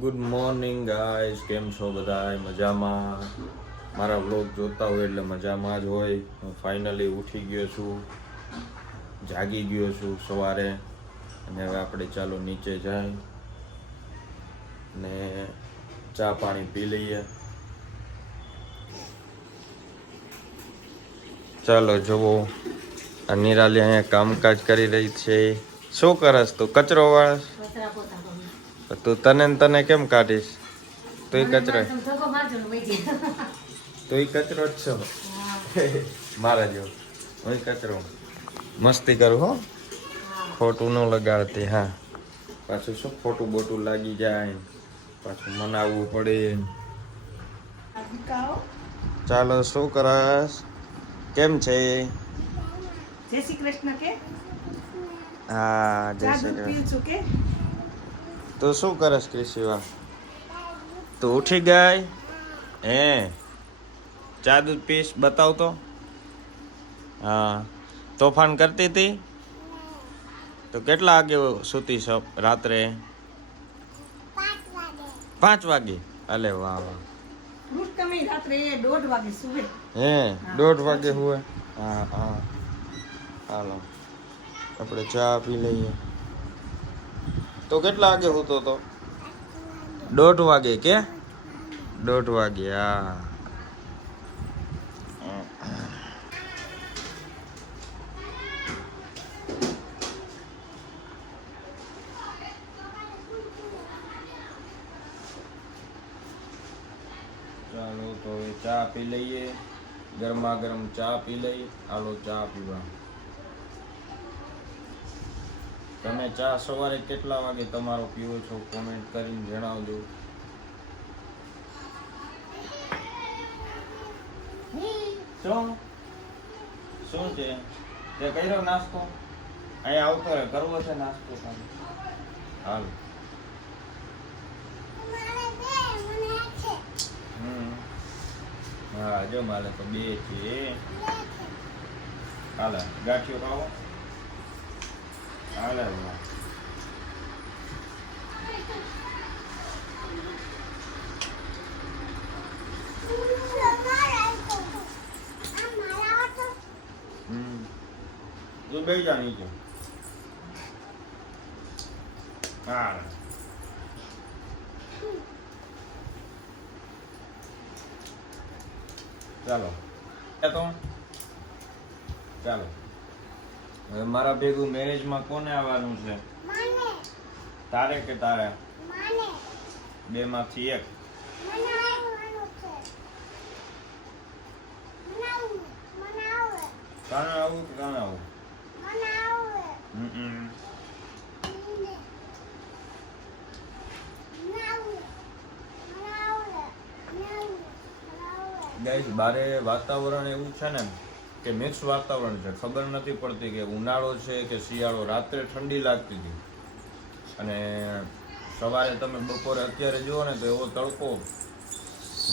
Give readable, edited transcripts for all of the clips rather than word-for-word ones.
Good morning guys, કેમ છો બધા? મજામાં? મારા વ્લોગ જોતા હોય એટલે મજામાં જ હોય. હું ફાઇનલી ઉઠી ગયો છું, જાગી ગયો છું સવારે, અને હવે આપણે ચાલો નીચે જાય ને ચા પાણી પી લઈએ. ચાલો જુઓ, આ નિરાલી અહીંયા કામકાજ કરી રહી છે. શું કરસ તું? કચરો વાળસ? તું તને કેમ કાઢીશ? તુંય કચરો જ છો. મારા જેવો હું કચરો મસ્તી કરું હો, ખોટું ન લગાડતી. હા, પાછું શું ખોટું બોટું લાગી જાય, પાછું મનાવવું પડે. ચાલો, શું કરસ? કેમ છે? જય શ્રી કૃષ્ણ. કે હા, જય શ્રી કૃષ્ણ. કે તું શું કરસ ક્રિશિવા? તું ઉઠી ગઈ? હે, ચા દૂધ પીશ? બતાવ તો. હા, તોફાન કરતી હતી તો કેટલા વાગે સૂતી છો રાત્રે? 5 વાગે. અલે વાહ વાહ. તમે રાત્રે 1:30 વાગે સુવે? હે, 1:30 વાગે હુએ? હા હા. હાલો, આપણે ચા પી લઈએ. તો કેટલા વાગે સૂતો તો? 1:30 વાગે. કે 1:30 વાગે? હા. ચાલો તો હવે ચા પી લઈએ, ગરમા ગરમ ચા પી લઈએ. હાલો ચા પીવા. તમે ચા સવારે કેટલા વાગે તમારો પીવો છો? કોમેન્ટ કરીને જણાવજો. શું છે તે કર્યો નાસ્તો? અહીંયા આવતો રહે, કરવો છે નાસ્તો સામે. હાલ. હા, જો મારે તો 2 છે. હાલે, ગાંઠિયો ખાવો? હાલે. તું બે જા નીચે. હા, ચાલો તો ચાલો. હવે મારા ભેગું મેરેજમાં કોને આવવાનું છે? તારે કે તારે? 2 માંથી એક. કાને આવું કે કાને આવું? ગાઈસ, બારે વાતાવરણ એવું છે ને કે મિક્સ વાતાવરણ છે. ખબર નથી પડતી કે ઉનાળો છે કે શિયાળો. રાત્રે ઠંડી લાગતી હતી અને સવારે તમે બપોરે અત્યારે જુઓ ને તો એવો તડકો,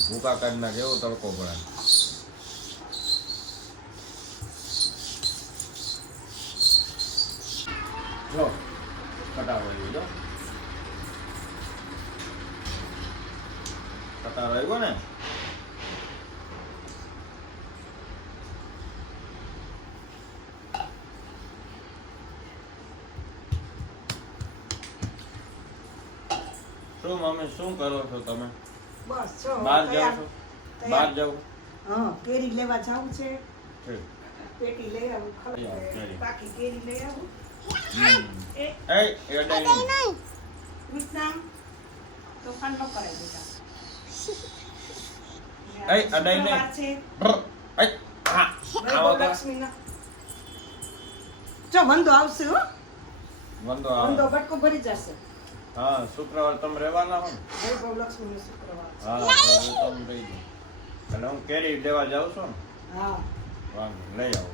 ભૂકા કાઢી નાખે એવો તડકો પડે. જો કટારો આવ્યો, જો કટારો આવ્યો ને. શું મમ્મી, શું કરો છો તમે? બસ છો બહાર જાવ છો? બહાર જાવ? હા, કેરી લેવા જાવું છે. ઠીક. પેટી લઈ આવું, બાકી કેરી લઈ આવું. એ અડાઈ નહીં. વિતનામ તોફાન ન કરાય બેટા. એ અડાઈ નહીં. એ હા, આવો તો. લક્ષ્મીના જો વંદો આવશે હો. વંદો વંદો આવે. બટકો ભરી જશે. હા, શુક્રવાર તમે રહેવાના હો ને? વૈભવ લક્ષ્મીનો શુક્રવાર છે. હા, તો તમે રહી જાઓ. અને હું કેરી દેવા જાઉં છું ને. હા, વાંધો લઈ આવો.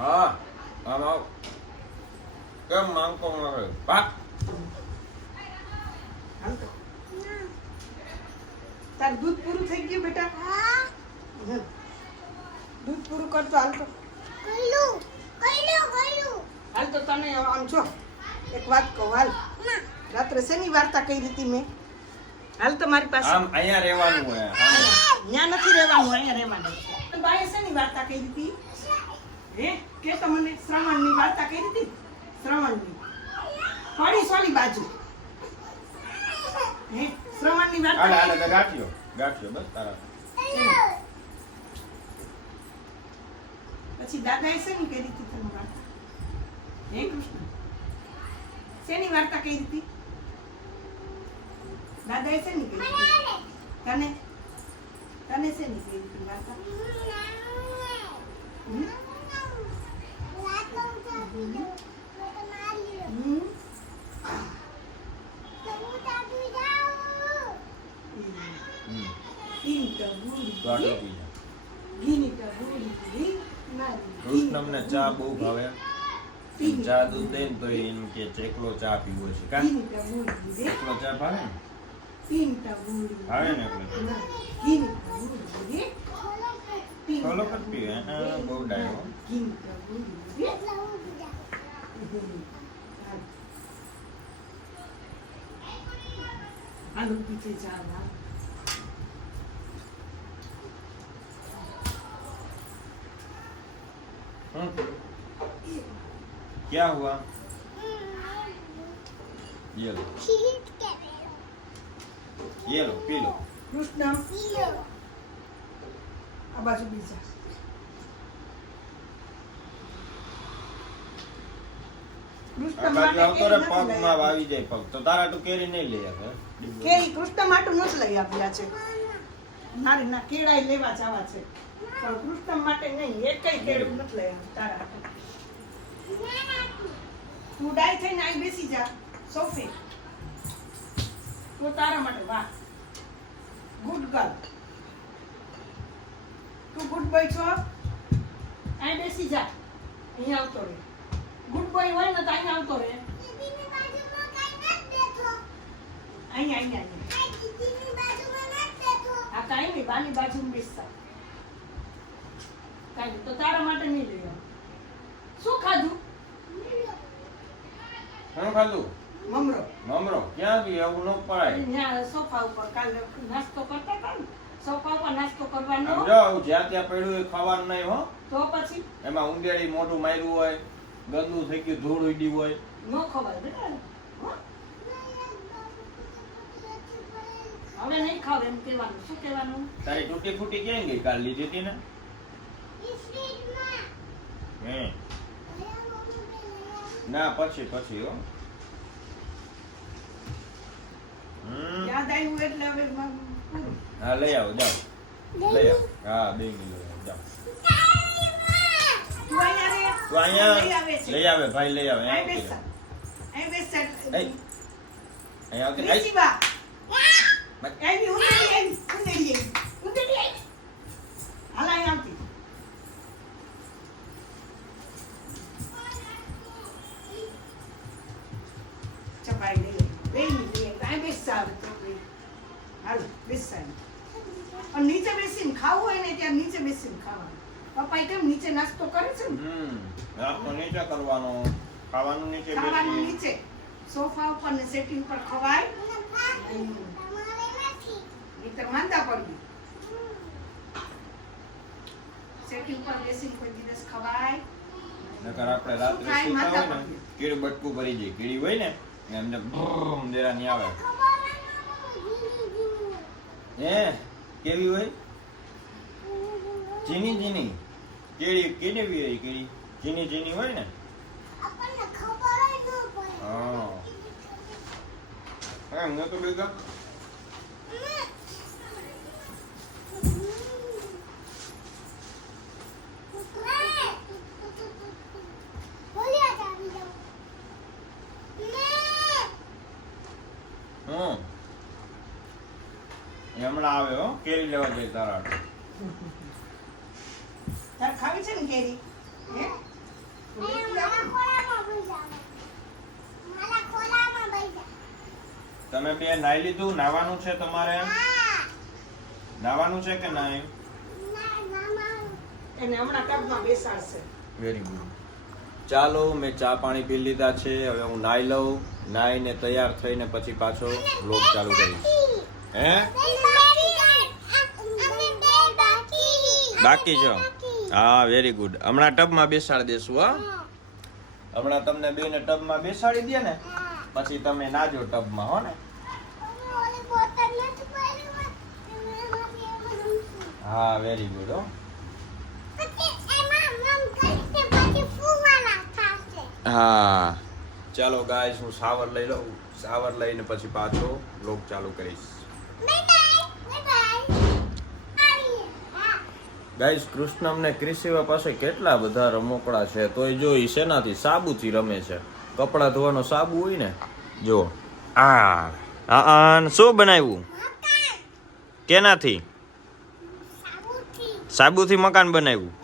હા, આમ આવ. કેમ માંગતો મારે? પાક. હાલ તો. તાર દૂધ પૂરું થઈ ગયું બેટા? દૂધ પૂરું કરતો હાલ તો. હાલ તો તને આમ જો એક વાત વાત કહું હાલ. રાત્રે શેની વાર્તા કરી હતી મેં? હાલ તમારી પાસે. આમ અહીંયા રહેવાનું હોય ત્યાં નથી રહેવાનું, અહીંયા રહેવાનું. બાએ શેની વાર્તા કરી હતી? હે કે તો મને શ્રવણની વાર્તા કરી હતી. શ્રવણની પડી સોલી બાજુ. હે શ્રવણની વાર્તા. હાલે ગાંઠિયો બસ તારા. પછી દાદાએ શેની કરી હતી તને વાર્તા? હે કૃષ્ણ શેની વાર્તા કરી હતી? દાદાએ શેની કરી હતી? તને શેની કરી હતી વાર્તા? હમ? હમ? કૃષ્ણમને ચા બહુ ભાવે. ચા દૂધ દે ને તો એમ કે ચેકલો ચા પીવો છે કા? ચેકલો ચા ભાવે ને? ભાવે ને એટલે ખોલો કર પીવે. બહુ ડાયો. આલુ પીછે જાવા. क्या हुआ? ये लो पी लो. કૃષ્ણ આ બાજુ બીજા. આ બાજુ આવતો રે પગમાં આવી જાય પગ તો તારા તો કેરી નહીં લઈ આવે. કેરી કૃષ્ણ માટે નથી લઈ આપ્યા છે. મારે ના કેળાય લેવા જવા છે પણ કૃષ્ણ માટે નહીં. એકઈ કેળું નથી લઈ આવ્યા તારા હાટુ. તું ડાય થઈને અહીં બેસી જા સોફે. તો તારા માટે વાહ ગુડ ગર્લ. તું ગુડ બોય છો. અહીં બેસી જા. અહીં આવતો રહે. ગુડ બોય હોય ને તો અહીં આવતો રહે. અહીં આ કાંઈ નહીં બાની બાજુમાં બેસતા. કાંઈ નહીં તો તારા માટે નહીં લઈ આવું. શું ખાધું? શું ખાધું? મમરો. ક્યાં ગઈ? એવું ન પડાય. ત્યાં સોફા ઉપર કાલે નાસ્તો કરતા હતા ને. સોફા ઉપર નાસ્તો કરવાનો. સમજો જ્યાં ત્યાં પડ્યું એ ખાવાનું નહીં હો. તો પછી એમાં ઊંઘેડી મોઢું માર્યું હોય, ગંદુ થઈ ગયું, ધૂળ ઉડી હોય. ન ખવાય બેટા. હો? હવે નહીં ખાવ એમ કહેવાનું. શું કહેવાનું? તારી તૂટી ફૂટી ક્યાં ગઈ? કાલ લીધી હતી ને? હે ના પછી હો. યાદ આવ્યું એટલે હવે હા લઈ આવો જાઓ. લઈ આવો. હા 2 કિલો જાઓ. તું અહીંયા રે. તો અહીંયા લઈ આવે છે. લઈ આવે ભાઈ લઈ આવે. અહીં બેસ. અહીં બેસ. અહીંયા આવતી બેસી બા. એની ઉંદરી. હાલ અહીં આવતી. ચપાઈ લઈ. અહીં બેસતા આવે ચોકડી. હાલ બેસતા. પણ નીચે બેસીને ખાવું હોય ને ત્યાં નીચે બેસીને ખાવાનું. પપ્પા કેમ નીચે નાસ્તો કરે છે ને? નાસ્તો નીચે કરવાનો, ખાવાનું નીચે ખાવાનું બેસી. નીચે સોફા ઉપર ને સેટિંગ પર ખવાય. નહીંતર માંદા પડી. સેટિંગ પર બેસીને કોઈ દિવસ ખવાય. નકર આપણે રાત્રે શું ખાય? સૂતા હોય માંદા ને પડીએ. કીડી બટકું ભરી જાય. કીડી હોય ને એમને ભૂમ દેરા નહીં આવે. હે કેવી હોય? જીની કેડી કેવી હોય? કીડી જીની હોય ને. હા એમ ન તો બેગા હમણાં આવે હો. કેરી લેવા જાય તારા. તાર ખાવી છે ને કેરી? હે? તમે બે નાઈ લીધું? નાવાનું છે તમારે? નાવાનું છે કે નહીં? એને હમણાં ટબમાં બેસાડશે. Very good. ચાલો મેં ચા પાણી પી લીધા છે. હવે હું નાઈ લઉં. નાઈને તૈયાર થઈને પછી પાછો વ્લોગ ચાલુ કરીશ. હે બાકી છો? હા, વેરી ગુડ. હમણાં ટબમાં બેસાડી દેશું. હા, હમણાં તમને બેને ટબમાં બેસાડી દે ને પછી તમે નાજો ટબમાં, હો ને? હા, વેરી ગુડ. હો, હા. ચાલો ગાઈસ, હું શાવર લઈ લઉં. શાવર લઈને પછી પાછો વ્લોગ ચાલુ કરીશ. ગાઈસ, કૃષ્ણમ ને ક્રિશિવા પાસે કેટલા બધા રમકડા છે, તોય જો ઈ શેનાથી? સાબુથી રમે છે. કપડા ધોવાનો સાબુ હોય ને, જો આ શું બનાવ્યું? કેનાથી? સાબુથી મકાન બનાવ્યું.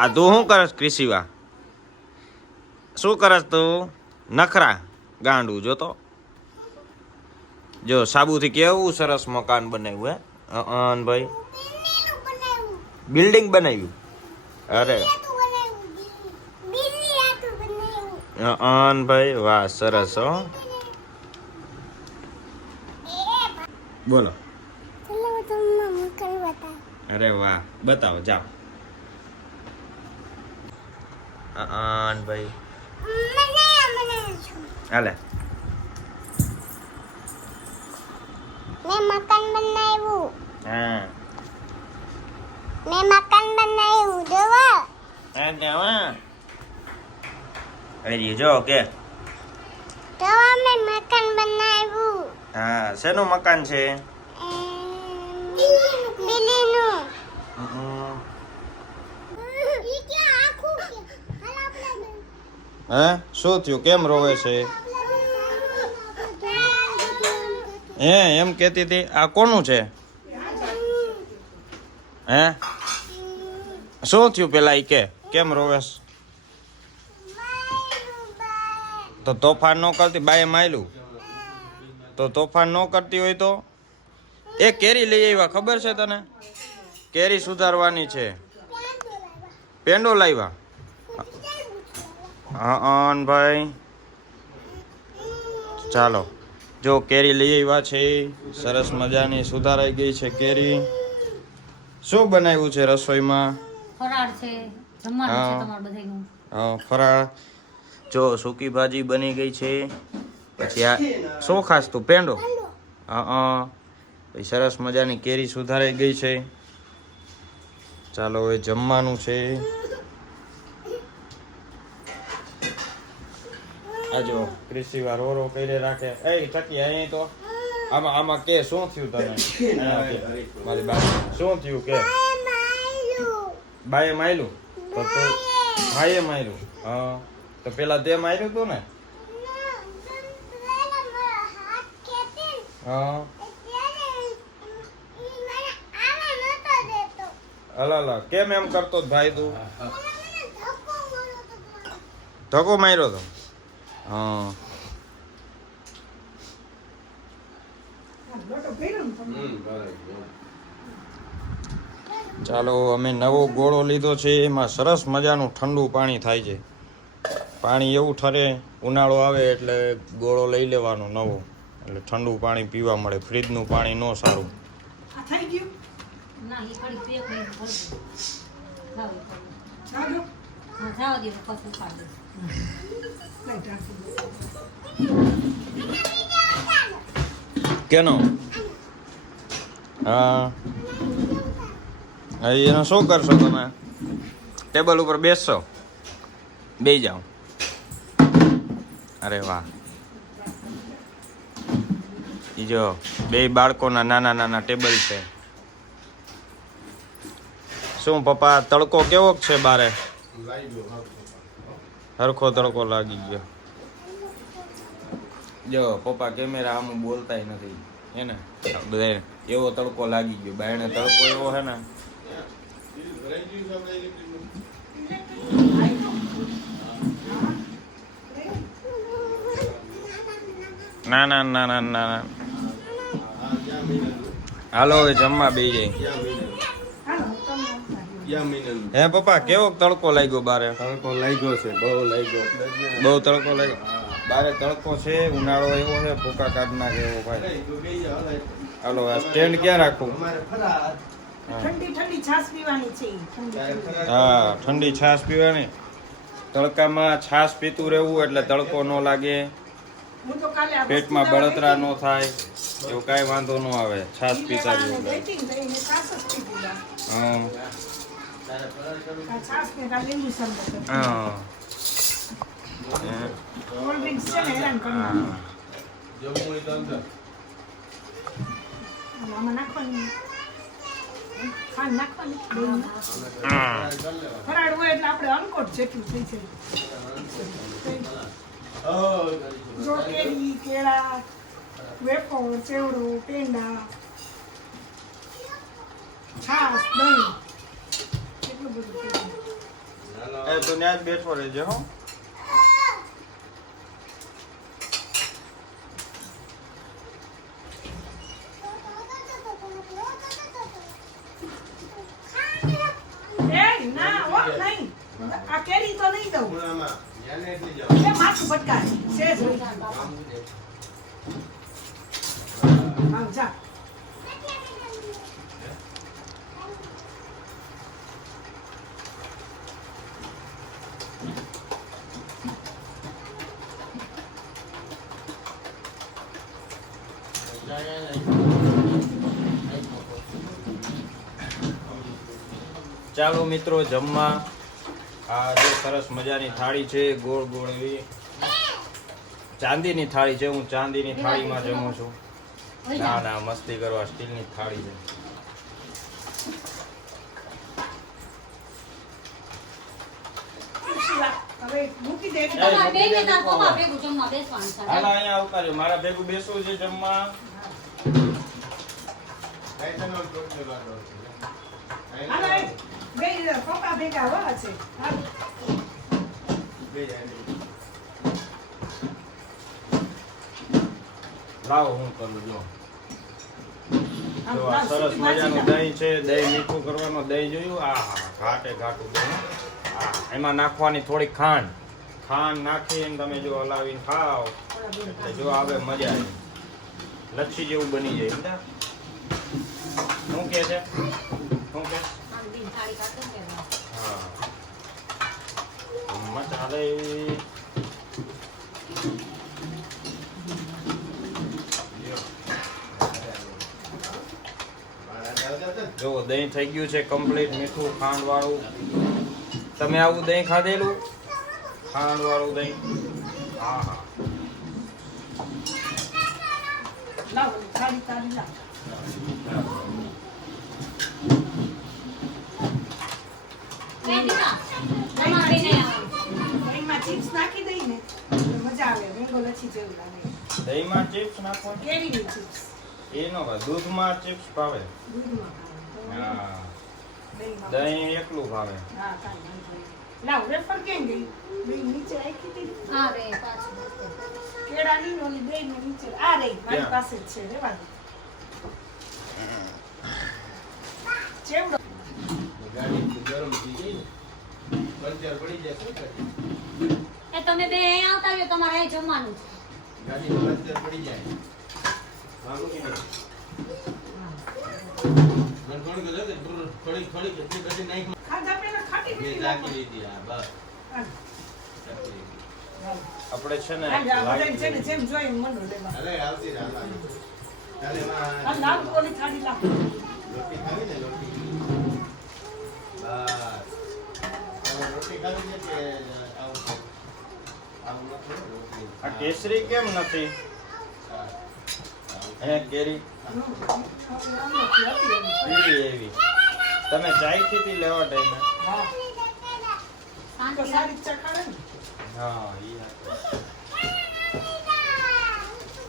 આ તું શું કરસ ક્રિશિવા? શું કરસ તું? નખરા ગાંડું જોતો. જો સાબુથી કેવું સરસ મકાન બનાવ્યું. હે ભાઈ, બિલ્ડિંગ બનાવ્યું. અરે ભાઈ, વાહ, સરસ. હો, બોલો. અરે વાહ, બતાવો, જાઓ. ભાઈ, હાલે. મેં મકાન બનાવ્યું. હા, મેં મકાન બનાવ્યું. જોવો. જો કે જોવો, મેં મકાન બનાવ્યું. હા, શેનું મકાન છે? બિલ્લીનું. હે, શું થયું? કેમ રોવે છે? હે, એમ કેતી હતી. આ કોનું છે? હે, શું થયું પેલા? ઈ કે કેમ રોવેશ? તો તોફાન ન કરતી? બાએ માયલું તો તોફાન ન કરતી હોય તો? એ કેરી લઈ આવ્યા, ખબર છે તને? કેરી સુધારવાની છે. પેંડો લાવ્યા. હા ભાઈ, ચાલો. જો કેરી લઈ આવ્યા છે, સરસ મજાની સુધારાઈ ગઈ છે કેરી. શું બનાવ્યું છે રસોઈમાં? ફરાળ છે, જમવાનું છે તમારે બધાયનું. હા, ફરાળ. જો સૂકી ભાજી બની ગઈ છે. પછી આ શું ખાસ તું? પેંડો. હા, પછી સરસ મજાની કેરી સુધારાઈ ગઈ છે. ચાલો, હવે જમવાનું છે. આજો ક્રિશિવા રો કરી રાખે. એ ટકી અહીં તો આમાં કે શું થયું તને? મારી બા શું થયું કે? બાએ માર્યું? તો તું ભાઈએ માર્યું? હા, તો પેલા તે માર્યું તું ને? હા, અલા કેમ એમ કરતો ભાઈ તું? ધક્કો માર્યો તો? હા, ચાલો, અમે નવો ગોળો લીધો છે. એમાં સરસ મજાનું ઠંડુ પાણી થાય છે. પાણી એવું ઠરે, ઉનાળો આવે એટલે ગોળો લઈ લેવાનો નવો, એટલે ઠંડુ પાણી પીવા મળે. ફ્રીજનું પાણી ન સારું. થઈ ગયું. ના, એ ખાલી બે મિનિટ ભરજો. જાઓ, ચાલો. હા, જાઓ દે, પછી ઉપાડી દઈશ. લઈ રાખી દો. કેનો? હા, એનો શું કરશો તમે? ટેબલ ઉપર બેસશો? બેસી જાઓ. અરે વાહ. ઈ જો બે બાળકોના નાના નાના ટેબલ છે. શું પપ્પા, તડકો કેવો છે બારે? હરખો તડકો લાગી ગયો. જો પપ્પા કેમેરા આમ બોલતાય નથી, હે ને? બધા એવો તડકો લાગી ગયો. બાયણે તડકો એવો હે ને. ના ના ના ના ના. હાલો, હવે જમવા બેસી જાય. હે પપ્પા, કેવો તડકો લાગ્યો બારે? તડકો લાગ્યો છે, બહુ લાગ્યો. બહુ તડકો લાગ્યો. બારે તડકો છે, ઉનાળો એવો છે, ભૂકા કાઢ નાખે એવો ભાઈ. હાલો આ સ્ટેન્ડ ક્યાં રાખું? હા. ઠંડી ઠંડી છાશ પીવાની છે ઠંડી ઠંડી. હા, ઠંડી છાશ પીવાની. તડકામાં છાશ પીતું રહેવું એટલે તડકો ન લાગે, હું તો કાલે આ પેટમાં વસ્તુ બળતરા ન થાય, એવું કાંઈ વાંધો ન આવે છાશ પીતા લેવા અને રહેવું. dating થઈને છાશ જ પીધી લા. હા આ છાશ ને કાલે લીંબુ શરબત હતું. હા કોલ્ડ ડ્રિંક્સ છે ને હેરાન કરી હા. નાખે. આમાં નાખવાની ખાંડ નાખવાની દહીંમાં. ફરાળ હોય એટલે આપણે અંકોટ જેટલું થઈ જાય. જો કેરી કેળા વેફર ચેવડો પેંડા છાશ દહીં એટલું બધું થઈ જાય. એ તું ત્યાં જ બેઠો રહેજે હો. એ ના હો નહીં આ કેરી તો નહીં દઉં એ માથું ભટકાય સેજ હોય. આવ જા ચાલો મિત્રો જમવા. આ જે સરસ મજાની થાળી છે, ગોળ ગોળ એવી ચાંદીની થાળી છે. હું ચાંદીની થાળીમાં જમું છું. ના ના મસ્તી કરવા, સ્ટીલની થાળી છે. હવે મૂકી દે એટલે એ, તમારે બેને તાર પપ્પા ભેગું જમવા બેસવાનું છે. હાલ અહીંયા આવતા રહ્યો, મારા ભેગું બેસવું છે જમવા. હાલો એ બે પપ્પા ભેગા હોવા છે. હાલો. લાવો હું કરું જો. આમ જો આ લાવ, સરસ સુકી ભાજી મજાનું લાવ. દહીં છે. દહીં મીઠું કરવાનું દહીં જોયું? આ ઘાટે ઘાટું દહીં. હા, એમાં નાખવાની થોડી ખાંડ. ખાંડ નાખીને તમે જો હલાવીને ખાઓ એટલે જો આવે મજા આવે. લચ્છી જેવું બની જાય. સમજ્યા? શું કે છે? શું કે? આમ દીન થાળી કાઢો ને એમાં. હા. ચાલે એવી. જો દહીં થઈ ગયું છે કમ્પ્લીટ, મીઠું ખાંડ વાળું. તમે આવું દહીં ખાધેલું? ખાંડ વાળું દહીં. હા હા. લાવ થાળી તાળી લાવ. કઈ દીધા? તમારે બેને આવવાનું. દહીંમાં ચિપ્સ નાખી દઈ ને એટલે મજા આવે. મેંગો લચ્છી જેવું લાગે. દહીંમાં ચિપ્સ નાખવાની? કેરીની ચિપ્સ એ નો ભાવે. દૂધમાં ચિપ્સ ભાવે. દૂધમાં ખાવાનું. હા. દહીંમાં દહીં એકલું ભાવે. હા કાંઈ વાંધો નહીં. લાવ વેફર કેમ ગઈ? દહીં નીચે રાખી દીધી. હા રે પાછું. કેળાની ને ઓલી દહીંને નીચે આ રહી મારી ક્યાં? પાસે જ છે રેવા દે. ચેવડો એ તમે બે અહીંયા આવતા રહ્યો, તમારે અહીં જમવાનું છે. ખાધા પેલા ખાટી મીઠી નાખો. હાલ. આપણે છે ને હાલ, આ બધાને છે ને જેમ જોઈએ એમ મંડો લેવા. હાલ, લાવ ઓલી થાળી લાવ. આ કેસરી કેમ નથી? હે કેરી એવી એવી. તમે ચાઈ થી લેવા ટાઈમે. હા તો શાંતિ સારી ચખાડે ને. હા ઈ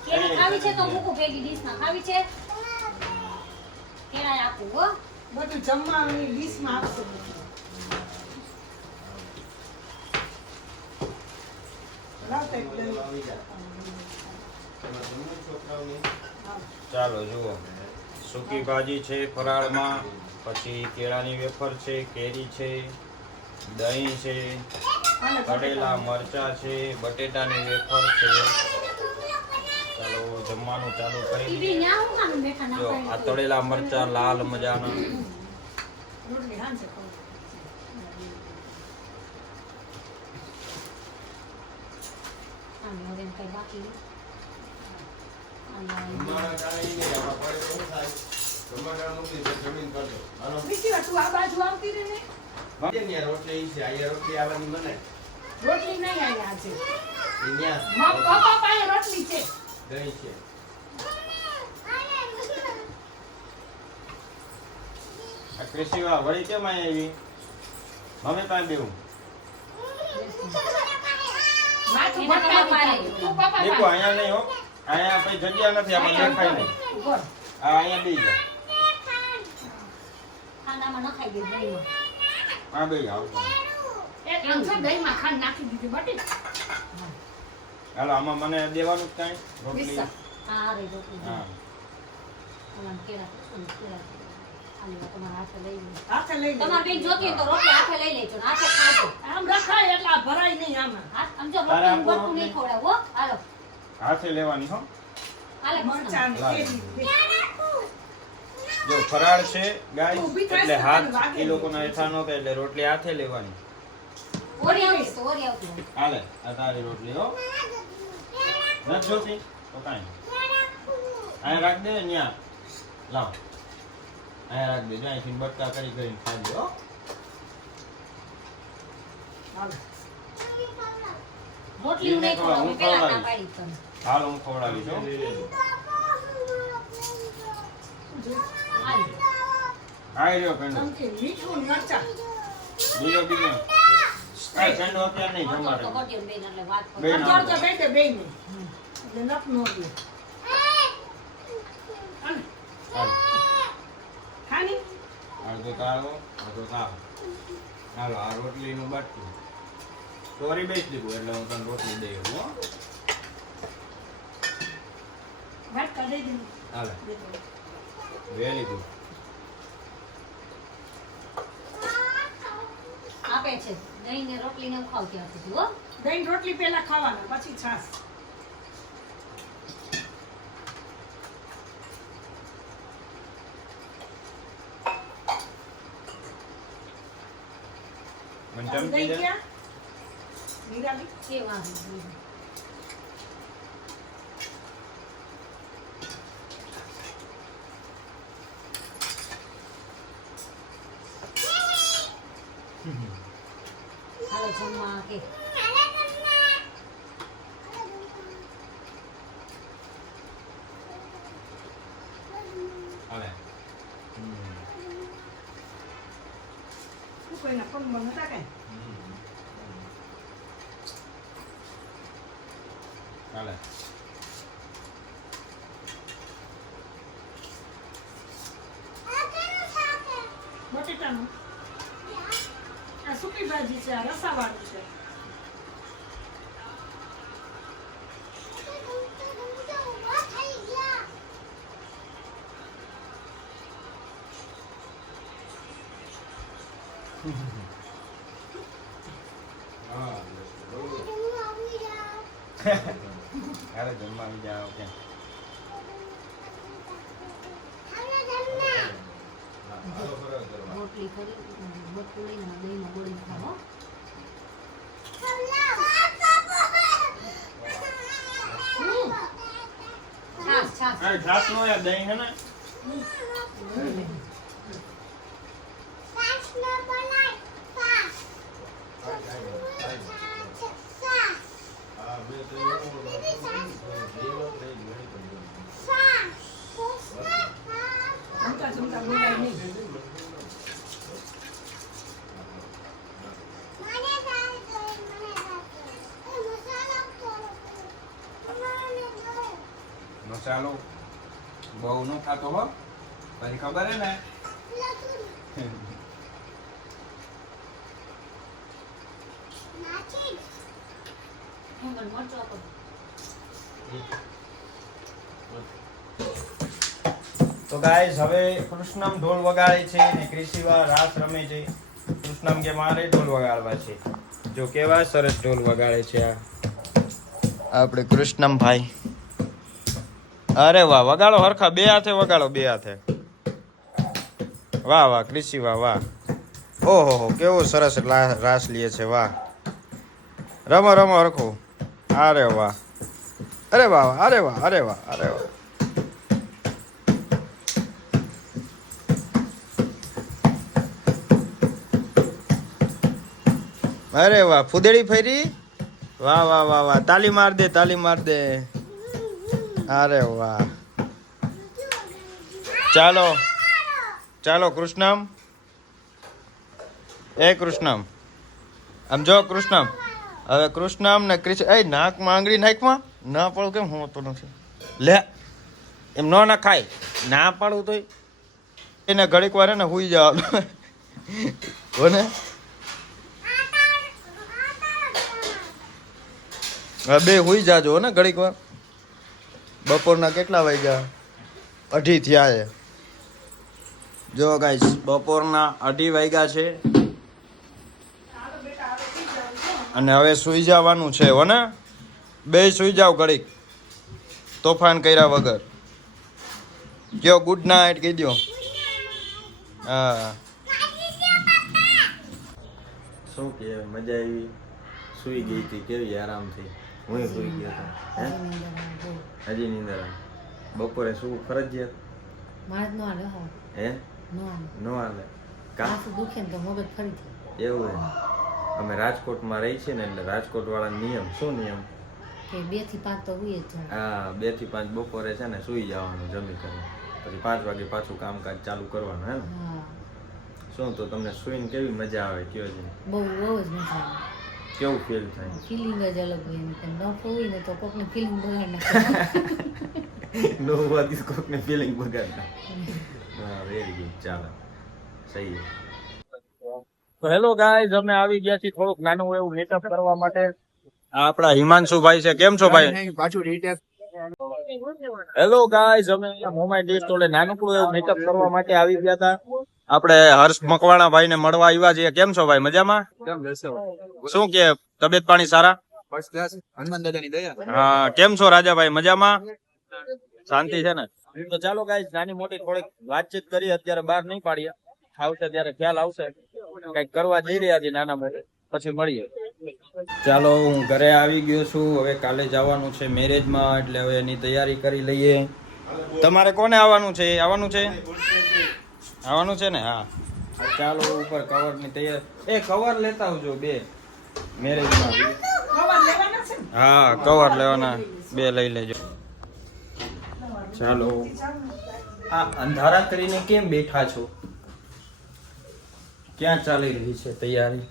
કેરી ખાવી છે તો મૂકું ભેગી ડીશમાં. ખાવી છે કેળાય આપું હો. બધું જમવાની ડીશમાં આપશે બધું. લાવ તો એક દહીં. હા. ચાલો જુઓ, સૂકી ભાજી છે ફરાળમાં, પછી કેળાની વેફર છે, કેરી છે, દહીં છે, અને તળેલા મરચા છે, બટેટાની વેફર છે. ચાલો જમવાનું ચાલુ કરી ઈ દઈએ. બી ન્યા હું કામ બેઠા ના જો પાડી આ તળેલા મરચા લાલ મજાના. રોટલી હાંજે ખાવ. આને હવે એમ કઈ બાકી નહીં. આને બીજી વાર તું આ બાજુ આવતી રહે ને. રોટલી નહીં આવી આજે. પપ્પા પાસે રોટલી છે. આ ક્રિશિવા વળી કેમ અહીંયા આવી? મમ્મી પાસે બેવું. માથું એને ભટકાવી પપ્પા દે. તું પપ્પા પાસે. દેખો અહીંયા નહીં હો. અહીંયા પછી જગ્યા નથી, આપણે દેખાય નહીં. બોલ. આ અહીંયા બેસી જાય. ખાંડામાં નખાઈ દે દહીંમાં. આ બેસી આવો. એક આમ છે દહીંમાં ખાંડ નાખી દીધી બટી. હાલો આમાં મને દેવાનું જ કાંઈ રોટલી. વિસા. આ રે રોટલી. હા આમાં કેળા આલી વા તમારા હાથે લઈ લો. હાથે લઈ લે. તમારે બેન જોતી હોય તો રોટલી હાથે લઈ લેજો ને હાથે ખાજો. આમ રખાય એટલે આ ભરાય નહીં આમાં. હાથ આમ જો તારે રોટલી આપો બરકું રોટલી. નહીં ખવડાવો હો. હાલો હાથે લેવાની હો. હાલે મરચાં ને લાલ. કેરી. જો ફરાળ છે ગાય ઊભી થાય એટલે છે, હાથ તને વાગે એ લોકોના હેઠા નો થાય એટલે રોટલી હાથે લેવાની. ઓરી આવતી તો ઓરી આવતી. હાલે આ તારી રોટલી હો. નથી જોતી તો કાંઈ અહીંયા રાખ દે ન્યા. લાવ અહીંયા રાખ દે. અહીંથી બટકા કરી કરીને ખાઈ લો. હાલો. રોટલી હું નહીં ખવડાવું મેં પેલા ના પાડી તમે. હાલ હું ખવડાવીશ હો. હાલ. આઈ રહ્યો કંડો. ચમચી મીઠું ને મરચાં. બીજો બીજો આ કંડો અત્યારે નહીં તો જમાડે. ગોટિયન બેન એટલે વાત કરો. બેન અડધો અડધો દઈ દે બેયને. એટલે નખ નો દે. હાલ. હાલ ખાની. અડધો તારો અડધો તારો. હાલો આ રોટલીનું બાટલું ચોરી બેસી દીધું એટલે હું તને રોટલી દઈ આવું, હો. વાટકા દઈ દીધું. હાલે વેરી ગુડ. આપે છે દહીં ને રોટલી ને ખાવ ત્યાં સુધી હો. દહીં રોટલી પહેલા ખાવાના પછી છાશ. મને દહીં ચમચી દે. ક્યાં? નિરાલી. કે વાંધો હાલો જમવા કે હાલે શું કોઈના પગમાં નતા કાંઈ? હાલે બટેટાનું. આ સૂકી ભાજી છે, આ રસાવાળું છે. હા હાલે જમવા આવી જાઓ કે રોટલી કરી બટકું લઈને દહીંમાં ગોળી ખાવો. છાશ છાશ અરે છાસ નો યાર દહીં હે ને. જમતા જમતા બોલાય નહીં. મસાલો બહુ નો ખાતો હો, પછી ખબર હે ને. હું પણ મરચું આપો. તો ગાઈસ હવે કૃષ્ણમ ઢોલ વગાડે છે અને ક્રિશિવા રાસ રમે છે. કૃષ્ણમ કે મારે ઢોલ વગાડવા છે. જો કેવા સરસ ઢોલ વગાડે છે આ આપણે કૃષ્ણમભાઈ. અરે વાહ, વગાડો હરખા, બે હાથે વગાડો, બે હાથે. વાહ વાહ ક્રિશી, વાહ વાહ. ઓહો કેવું સરસ રાસ લે છે, વાહ. રમો રમો હરખું. અરે વાહ, અરે વાહ, અરે વાહ, અરે વાહ, અરે વાહ. અરે વાહ, ફુદેડી ફેરી. વાહ વાહ વાહ વાહ, તાલી માર દે, તાલી માર દે. અરે વાહ. ચાલો ચાલો કૃષ્ણમ, એ કૃષ્ણમ, આમ જો કૃષ્ણમ. હવે કૃષ્ણમ ને કૃષ્ણ, એ નાકમાં આંગળી નાખમાં ના પાડું કેમ હું તો નથી લે, એમ ન ના ખાય, ના પાડું તો એને ઘડીક વાર ને હુઈ જવાનું હોને. હવે બે હુઈ જાજો ને ઘડીક વાર. બપોરના કેટલા વાગ્યા? 2:30 થયા છે. જો ગાઈસ, બપોરના 2:30 વાગ્યા છે અને હવે સુઈ જવાનું છે હો ને. બે સુઈ જાવ ઘડીક, તોફાન કર્યા વગર. કયો ગુડ નાઇટ કહી દો. હા, શું કે મજા આવી? સુઈ ગઈ હતી કેવી આરામથી? હું સુઈ ગયો હતો. હે, હજી નીંદર આવે? બપોરે શું ફરજિયાત? હે, નો હાલે કા? એવું હે? અમે રાજકોટમાં રહી છીએ ને, એટલે રાજકોટ વાળા નિયમ. શું નિયમ? કે 2 થી 5 તો હુઈ જ જાય. હા, 2 થી 5 બપોરે છે ને સુઈ જવાનું જમી કરીને, પછી 5 વાગે પાછું કામકાજ ચાલુ કરવાનું, હે ને? હા, શું તો તમને સુઈને કેવી મજા આવે કયો છે? બહુ જ મજા આવે. કેવું ફીલ થાય? ફિલિંગ જ અલગ હોય એમ કે ન હોય ને તો કોકની ફિલિંગ બગાડ નાખે. નો હોવાથી કોકની ફિલિંગ બગાડતા. હા, વેરી ગુડ, ચાલો, સહી. તો હેલો ગાઈઝ, અમે આવી ગયા છીએ થોડુંક નાનું એવું મીટઅપ કરવા માટે. આ આપણા હિમાંશુભાઈ છે. કેમ છો ભાઈ? પાછું રીટેક. હેલો ગાઈઝ, અમે અહીંયા મોમાઈ ડી સ્ટોલે નાનકડું એવું મીટઅપ કરવા માટે આવી ગયા હતા. આપણે હર્ષ મકવાણા ભાઈ ને મળવા આવ્યા છીએ. કેમ છો ભાઈ? મજામાં? કેમ રહેશે? શું કે તબિયત પાણી સારા? ફર્સ્ટ ક્લાસ, હનુમાન દાદાની દયા. હા, કેમ છો રાજાભાઈ? મજામાં? શાંતિ છે ને? તો ચાલો ગાઈઝ, નાની મોટી થોડીક વાતચીત કરીએ. અત્યારે બહાર નહીં પાડીએ, આવશે ત્યારે ખ્યાલ આવશે. કઈક કરવા જઈ રહ્યા છીએ નાના મોટે, પછી મળીએ. ચાલો, હું ઘરે આવી ગયો છું. હવે કાલે જવાનું છે મેરેજમાં, એટલે હવે એની તૈયારી કરી લઈએ. તમારે કોને આવવાનું છે? આવવાનું છે? આવવાનું છે ને? હા, ચાલો ઉપર કવરની તૈયારી. એ કવર લેતા આવજો 2 મેરેજમાં. કવર લેવાના છે ને? હા, કવર લેવાના 2 લઈ લેજો. ચાલો, આ અંધારા કરીને કેમ બેઠા છો? ક્યાં ચાલી રહી છે તૈયારી?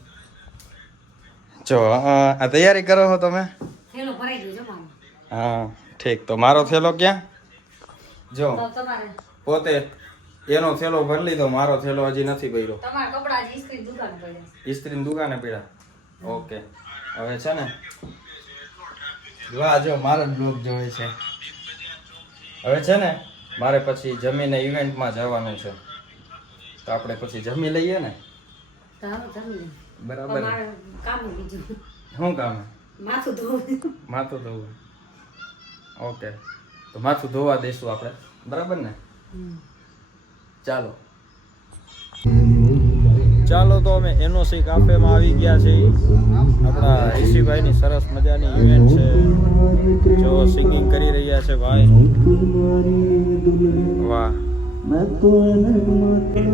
જો આ તૈયારી કરો છો તમે? થેલો ભરાઈ ગયો જમવાનું. હા, ઠીક. તો મારો થેલો ક્યાં? જો તો તમારે પોતે એનો થેલો ભરી લીધો, મારો થેલો હજી નથી ભર્યો. તમારા કપડા જ ઇસ્ત્રી દુકાન પડ્યા. ઇસ્ત્રીની દુકાને પીડા. ઓકે, હવે છે ને, વાહ, જો મારો બ્લોગ જોવે છે. હવે છે ને, મારે પછી જમીને ઇવેન્ટમાં જવાનું છે, તો આપણે પછી જમી લઈએ ને. તો હવે જમી લે. બરાબર. તમારે કામ બીજું શું કામ? માથું ધોવું. માથું ધોવું. ઓકે, તો માથું ધોવા દઈશું આપણે, બરાબર ને? ચાલો ચાલો, તો અમે એનઓસી કાફેમાં આવી ગયા છીએ. આપણા ઋષિભાઈની સરસ મજાની ઇવેન્ટ છે. જો સિંગિંગ કરી રહ્યા છે ભાઈ. વાહ,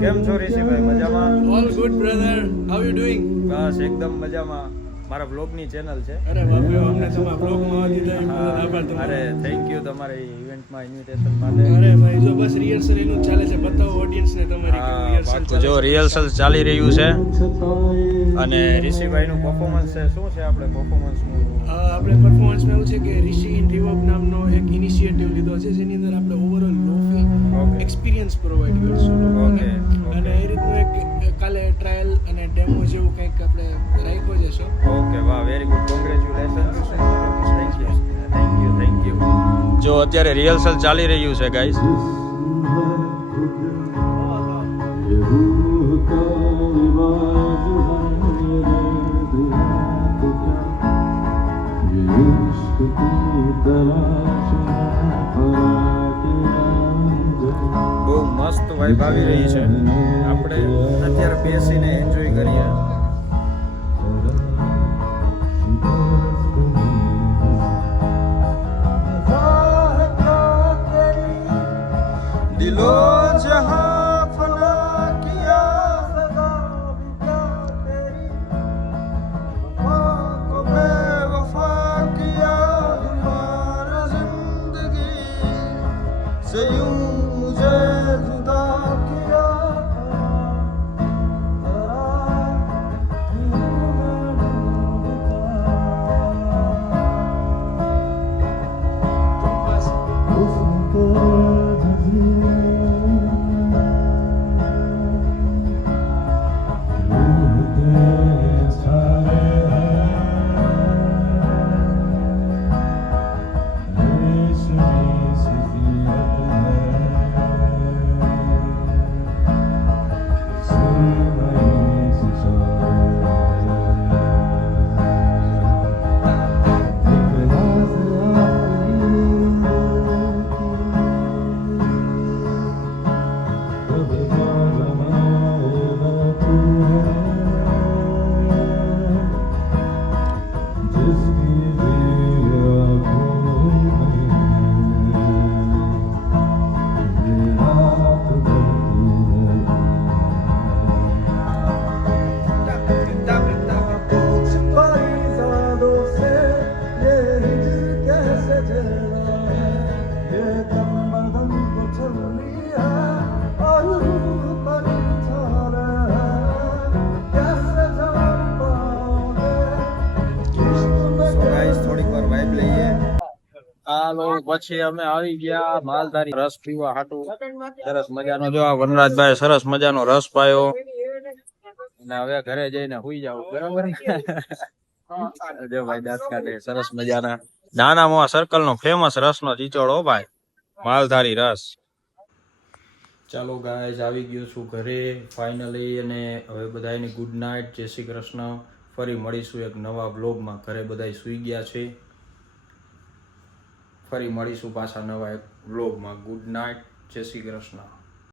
કેમ છો ઋષિભાઈ? મજામાં? All good brother, how you doing? બસ એકદમ મજામાં. મારા બ્લોગની ચેનલ છે. અરે બાપરે, અમને તમારા બ્લોગમાં દીધા એ બદલ આભાર તમારો. અરે થેન્ક યુ તમારી ઇવેન્ટમાં ઇન્વિટેશન માટે. અરે ભાઈ, જો બસ રિહર્સલ એનું જ ચાલે છે. બતાવો ઓડિયન્સને તમારી કેવું રિહર્સલ પાકું. ચાલે જો છે. રિહર્સલ ચાલી રહ્યું છે અને ઋષિભાઈનું પરફોર્મન્સ છે. શું છે આપણે પરફોર્મન્સનું? આપણે પરફોર્મન્સમાં એવું છે કે ઋષિ ઇન રિવર્બ નામનો એક ઇનિશિયેટિવ લીધો છે, જેની અંદર આપણે overall lo-fi Okay. Experience provide કરશું લોકોને. Okay, okay. અને એ રીતનું એક કાલે ટ્રાયલ અને ડેમો જેવું કંઈક આપણે રાખ્યો છે શો. ઓકે, વાહ, very good, congratulation. Thank you. જો અત્યારે રિહર્સલ ચાલી રહ્યું છે ગાઈસ. વાઇબ આવી રહી છે. આપણે અત્યારે બેસીને એન્જોય કરીએ. दिलो जहां फना किया को बेवफा किया हमारा जिंदगी से यूं मुझे जुदा किया હાલો પછી અમે આવી ગયા માલધારી રસ પીવા હાટું. સરસ મજાનો જો આ વનરાજભાઈ સરસ મજાનો રસ પાયો અને હવે ઘરે જઈને હુઈ જાવ. બરાબર જો ભાઈ દાંત કાઢે સરસ મજાના. નાનામાં સર્કલ નો ફેમસ રસ નો ચીચોડો ભાઈ, માલધારી રસ. ચાલો ગાઈઝ આવી ગયો છું ઘરે ફાઇનલી અને હવે બધાને ગુડ નાઇટ, જય શ્રી કૃષ્ણ. ફરી મળીશું એક નવા બ્લોગમાં. ઘરે બધા સુઈ ગયા છે. ફરી મળીશું પાછા નવા એક વ્લોગમાં. ગુડ નાઇટ, જય શ્રી કૃષ્ણ.